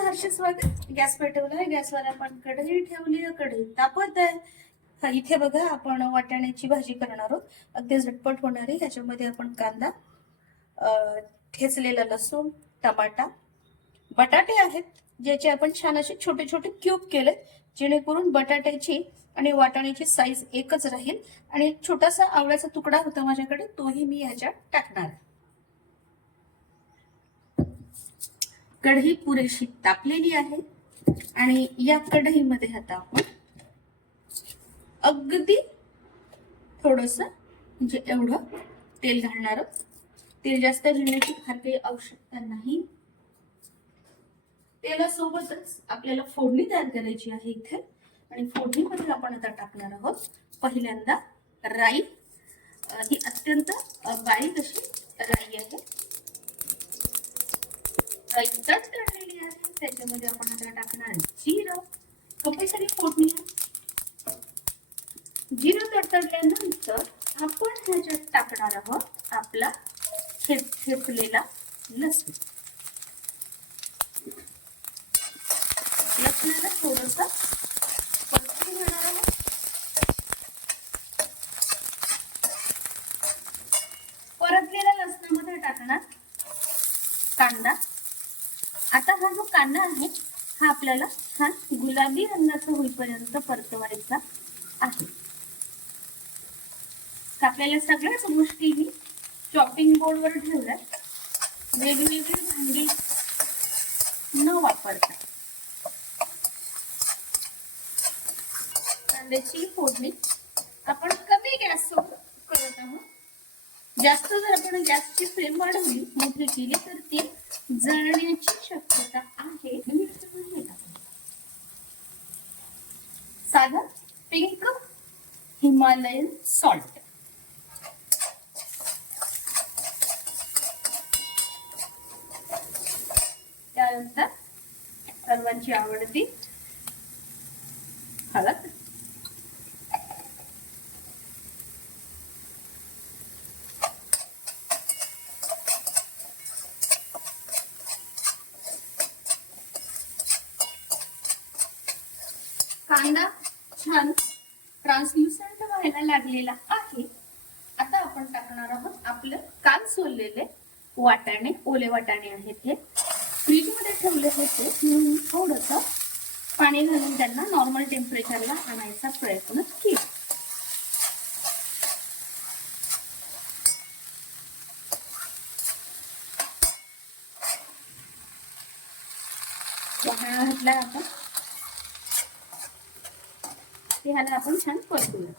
Hershey स्वागत. Gas पेटवलाय, गॅसवर आपण कढई ठेवली, कढई तापत आहे. इथे बघा आपण वाटाण्याची भाजी करणार आहोत, अगदी झटपट होणारी. ह्याच्यामध्ये आपण कांदा, ठेचलेला लसूण, टमाटा, बटाटे आहेत ज्याचे आपण छान असे छोटे छोटे क्यूब केले, जेणेकरून बटाट्याची आणि वाटाण्याची साईज एकच राहील. आणि एक छोटासा आवळ्याचा तुकडा होता माझ्याकडे, तोही मी ह्याच्यात टाकणार आहे. कढई पुरेशी तापलेली आहे आणि या कढईमध्ये आता आपण अगदी थोडस म्हणजे एवढं तेल घालणार आहोत. तेल जास्त घालण्याची फार काही आवश्यकता नाही. तेलासोबतच आपल्याला फोडणी तयार करायची आहे इथे, आणि फोडणीमध्ये आपण आता टाकणार आहोत पहिल्यांदा राई. ही अत्यंत बारीक अशी राई आहे, राई कट काढलेली आहे. त्याच्यामध्ये आपण आता टाकणार जिरं. कंपल्सरी फोडणी. जिरं तडतडल्यानंतर आपण ह्याच्यात टाकणार आहोत आपला ठेचलेला लसूण. लसणाला थोडस परतून घेणार आहोत. परतलेल्या लसणामध्ये टाकणार कांदा. आता हा जो कांदा आहे हा आपल्याला छान गुलाबी रंगाचा होईपर्यंत परतवायचा आहे. आपल्याला सगळ्याच गोष्टी मी चॉपिंग बोर्डवर ठेवल्या, वेगवेगळी भांडी न वापरता. कांद्याची फोडणी आपण कमी गॅसवर करत आहोत. जास्त जर आपण गॅसची फ्लेम वाढवली, मोठी केली, तर ती जळण्याची शक्यता आहे. साधं पिंक हिमालयन सॉल्ट. त्यानंतर सर्वांची आवडती हळद. कांदा छान ट्रान्सल्युसंट व्हायला लागलेला आहे. आता आपण टाकणार आहोत आपलं काल सोललेले वाटाणे. ओले वाटाणे आहेत हे, फ्रीज मध्ये ठेवले होते म्हणून थोडस पाणी घालून त्यांना नॉर्मल टेम्परेचरला आणायचा प्रयत्न केला. वाटाणा घातला आपण, ह्याला आपण छान परतूया.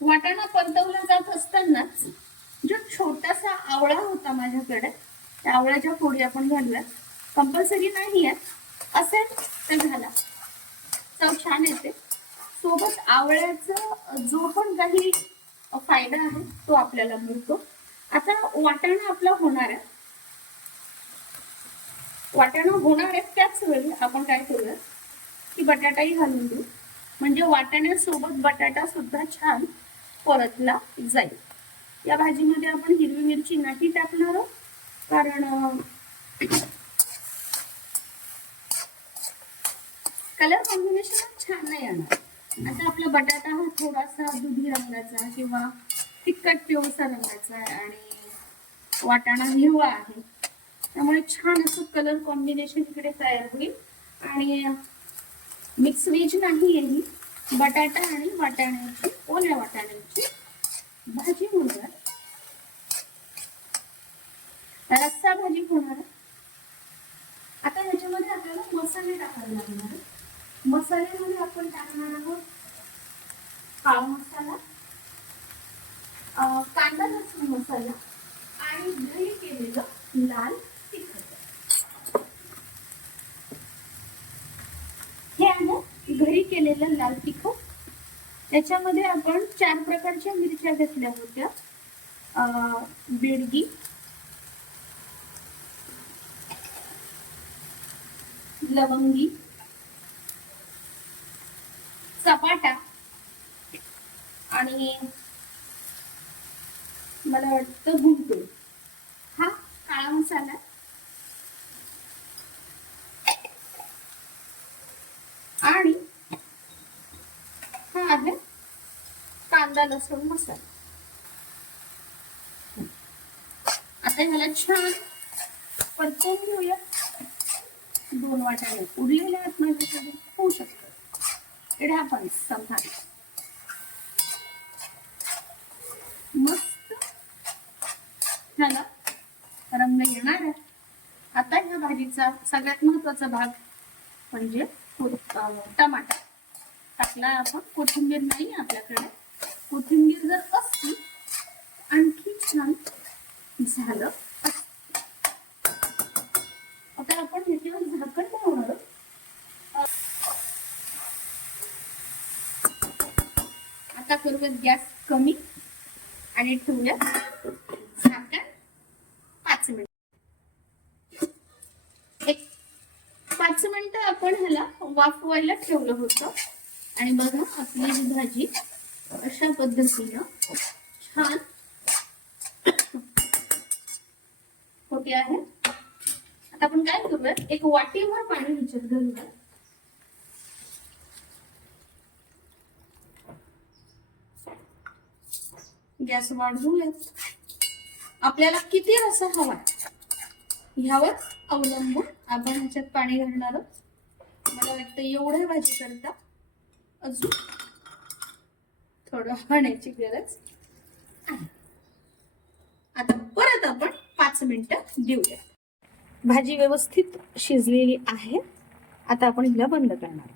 वाटाणा परतवला जात असतानाच जो छोटासा आवळा होता माझ्याकडे, त्या आवळ्याच्या फोडी आपण घालूया. कंपल्सरी नाही आहे, असेल तर घाला, चव छान येते. सोबत आवळ्याचा जो पण काही फायदा आहे तो आपल्याला मिळतो. आता वाटाणा आपला होणार आहे. वाटाणा होणार आहे त्याच वेळी आपण काय करूया की बटाटाही घालून देऊ, म्हणजे वाटाण्यासोबत बटाटा सुद्धा छान परतला जाईल. या भाजीमध्ये आपण हिरवी मिरची नाही टाकणार आहोत, कारण कलर कॉम्बिनेशन छान नाही येणार. आता आपला बटाटा हा थोडासा दुधी रंगाचा किंवा तिखट पिवळसर रंगाचा आहे आणि वाटाणा हिरवा आहे, त्यामुळे छान असं कलर कॉम्बिनेशन इकडे तयार होईल. आणि मिक्स व्हेज नाही आहे ही, बटाटा आणि वाटाण्याची, ओल्या वाटाण्याची भाजी होणार, रस्सा भाजी होणार. आता ह्याच्यामध्ये आपल्याला मसाले टाकायला लागणार. मसाल्यामध्ये आपण टाकणार आहोत काळा मसाला, कांदा लसूण मसाला आणि घरी केलेलं लाल तिखट. हे आहे घरी केलेलं लाल तिखट. त्याच्यामध्ये आपण 4 प्रकारच्या मिरच्या घेतल्या होत्या. बेडगी, लवंगी, चपाटा आणि मला वाटतं गुंटूर. हा काळा मसाला कांदा लसूण मसाला. आता ह्याला छान परतून घेऊया. 2 वाटाणे उरलेले आहेत माझ्याकडे, होऊ शकतं. इकडे आपण संभार मस्त ह्याला रंग येणार आहे. आता ह्या भाजीचा सगळ्यात महत्वाचा भाग म्हणजे टमाटा टाकला आपण. कोथिंबीर नाही आपल्याकडे, कोथिंबीर जर असती आणखी छान झालं. आता आपण ह्याच्यावर झाकण ठेवणार. आता करूया गॅस कमी आणि ठेवूया झाकण 5 मिनिट. एक 5 मिनिटं आपण ह्याला वाफवायला ठेवलं होतं आणि बघा आपली ही भाजी अशा पद्धतीनं छान होते आहे. आता आपण काय करूया, एक वाटीभर पाणी ह्याच्यात घालूया. गॅस वाढवूया. आपल्याला किती रस्सा हवा ह्यावर अवलंबून आपण ह्याच्यात पाणी घालणार आहोत. मला वाटतं एवढ्या भाजी करता अजून थोडं होण्याची गरज आहे. आता परत आपण 5 मिनिटं देऊया. भाजी व्यवस्थित शिजलेली आहे. आता आपण हिला बंद करणार.